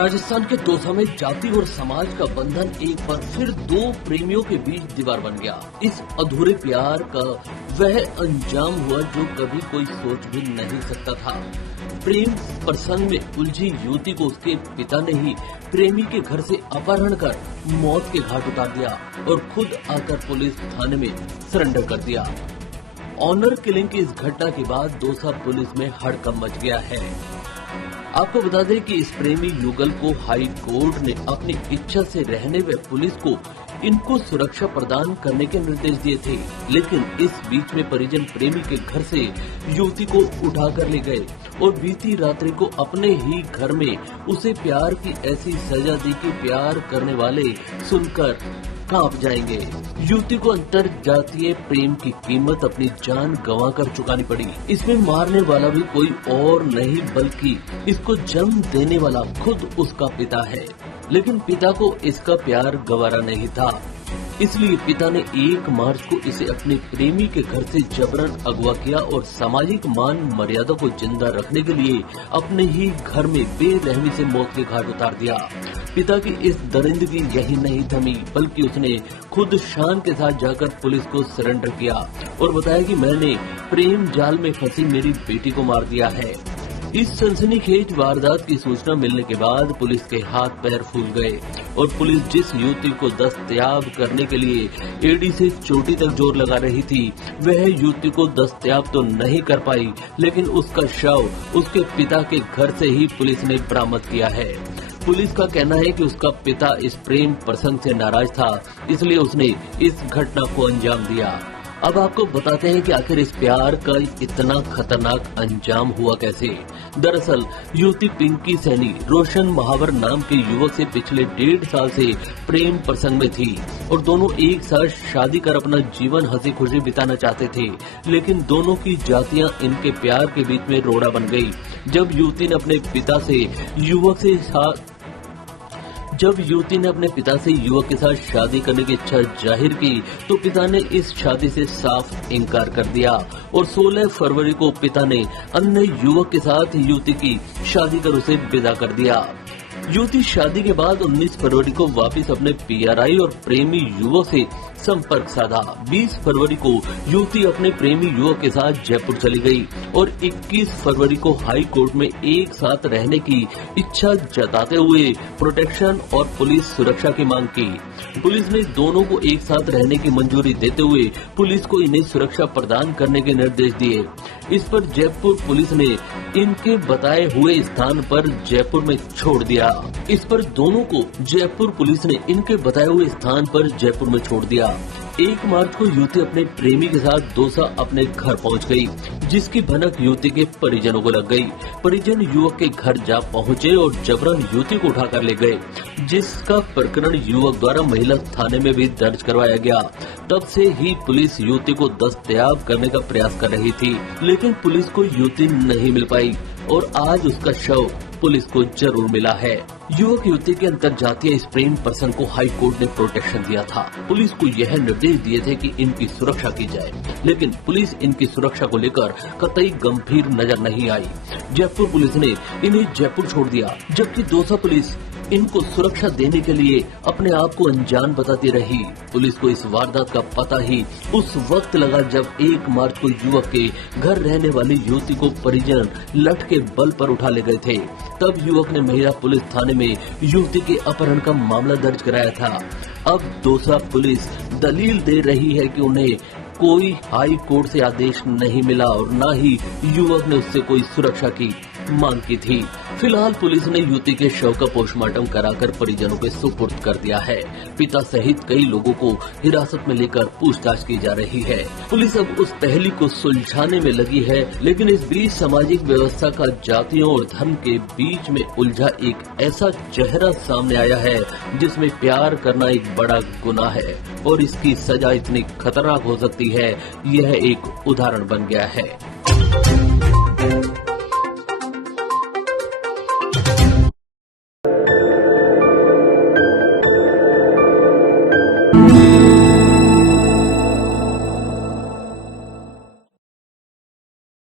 राजस्थान के दौसा में जाति और समाज का बंधन एक बार फिर दो प्रेमियों के बीच दीवार बन गया। इस अधूरे प्यार का वह अंजाम हुआ जो कभी कोई सोच भी नहीं सकता था। प्रेम प्रसंग में उलझी युवती को उसके पिता ने ही प्रेमी के घर से अपहरण कर मौत के घाट उतार दिया और खुद आकर पुलिस थाने में सरेंडर कर दिया। ऑनर किलिंग की इस घटना के बाद दौसा पुलिस में हड़कंप मच गया है। आपको बता दें कि इस प्रेमी युगल को हाई कोर्ट ने अपनी इच्छा से रहने व पुलिस को इनको सुरक्षा प्रदान करने के निर्देश दिए थे, लेकिन इस बीच में परिजन प्रेमी के घर से युवती को उठाकर ले गए और बीती रात्रि को अपने ही घर में उसे प्यार की ऐसी सजा दी कि प्यार करने वाले सुनकर कांप जाएंगे। युवती को अंतर जातीय प्रेम की कीमत अपनी जान गंवाकर चुकानी पड़ी। इसमें मारने वाला भी कोई और नहीं बल्कि इसको जन्म देने वाला खुद उसका पिता है, लेकिन पिता को इसका प्यार गवारा नहीं था। इसलिए पिता ने 1 मार्च को इसे अपने प्रेमी के घर से जबरन अगवा किया और सामाजिक मान मर्यादा को जिंदा रखने के लिए अपने ही घर में बेरहमी से मौत के घाट उतार दिया। पिता की इस दरिंदगी यही नहीं थमी, बल्कि उसने खुद शान के साथ जाकर पुलिस को सरेंडर किया और बताया कि मैंने प्रेम जाल में फंसी मेरी बेटी को मार दिया है। इस सनसनीखेज वारदात की सूचना मिलने के बाद पुलिस के हाथ पैर फूल गए और पुलिस जिस युवती को दस्तयाब करने के लिए एड़ी से चोटी तक जोर लगा रही थी, वह युवती को दस्तयाब तो नहीं कर पाई, लेकिन उसका शव उसके पिता के घर से ही पुलिस ने बरामद किया है। पुलिस का कहना है कि उसका पिता इस प्रेम प्रसंग से नाराज था, इसलिए उसने इस घटना को अंजाम दिया। अब आपको बताते हैं कि आखिर इस प्यार का इतना खतरनाक अंजाम हुआ कैसे। दरअसल युवती पिंकी सैनी रोशन महावर नाम के युवक से पिछले 1.5 साल से प्रेम प्रसंग में थी और दोनों एक साथ शादी कर अपना जीवन हंसी खुशी बिताना चाहते थे, लेकिन दोनों की जातियां इनके प्यार के बीच में रोड़ा बन गई। जब युवती ने अपने पिता से युवक के साथ शादी करने की इच्छा जाहिर की, तो पिता ने इस शादी से साफ इनकार कर दिया और 16 फरवरी को पिता ने अन्य युवक के साथ युवती की शादी कर उसे विदा कर दिया। युवती शादी के बाद 19 फरवरी को वापस अपने पीआरआई और प्रेमी युवक से संपर्क साधा। 20 फरवरी को युवती अपने प्रेमी युवक के साथ जयपुर चली गई और 21 फरवरी को हाई कोर्ट में एक साथ रहने की इच्छा जताते हुए प्रोटेक्शन और पुलिस सुरक्षा की मांग की। पुलिस ने दोनों को एक साथ रहने की मंजूरी देते हुए पुलिस को इन्हें सुरक्षा प्रदान करने के निर्देश दिए। इस पर जयपुर पुलिस ने इनके बताए हुए स्थान पर जयपुर में छोड़ दिया। इस पर दोनों को जयपुर पुलिस ने इनके बताए हुए स्थान पर जयपुर में छोड़ दिया। 1 मार्च को युवती अपने प्रेमी के साथ दौसा अपने घर पहुंच गई, जिसकी भनक युवती के परिजनों को लग गई। परिजन युवक के घर जा पहुंचे और जबरन युवती को उठाकर ले गए, जिसका प्रकरण युवक द्वारा महिला थाने में भी दर्ज करवाया गया। तब से ही पुलिस युवती को दस्तयाब करने का प्रयास कर रही थी, लेकिन पुलिस को युवती नहीं मिल पाई और आज उसका शव पुलिस को जरूर मिला है। युवक युवती के अंतरजातीय इस प्रेम प्रसंग को हाई कोर्ट ने प्रोटेक्शन दिया था। पुलिस को यह निर्देश दिए थे कि इनकी सुरक्षा की जाए, लेकिन पुलिस इनकी सुरक्षा को लेकर कतई गंभीर नजर नहीं आई। जयपुर पुलिस ने इन्हें जयपुर छोड़ दिया, जबकि दौसा पुलिस इनको सुरक्षा देने के लिए अपने आप को अनजान बताती रही। पुलिस को इस वारदात का पता ही उस वक्त लगा जब 1 मार्च को युवक के घर रहने वाली युवती को परिजन लठ के बल पर उठा ले गए थे। तब युवक ने महिला पुलिस थाने में युवती के अपहरण का मामला दर्ज कराया था। अब दौसा पुलिस दलील दे रही है कि उन्हें कोई हाई कोर्ट से आदेश नहीं मिला और न ही युवक ने उससे कोई सुरक्षा की मांग की थी। फिलहाल पुलिस ने युवती के शव का पोस्टमार्टम कराकर परिजनों के सुपुर्द कर दिया है। पिता सहित कई लोगों को हिरासत में लेकर पूछताछ की जा रही है। पुलिस अब उस पहेली को सुलझाने में लगी है, लेकिन इस बीच सामाजिक व्यवस्था का जातियों और धर्म के बीच में उलझा एक ऐसा चेहरा सामने आया है जिसमें प्यार करना एक बड़ा गुनाह है और इसकी सजा इतनी खतरनाक हो सकती है, यह एक उदाहरण बन गया है।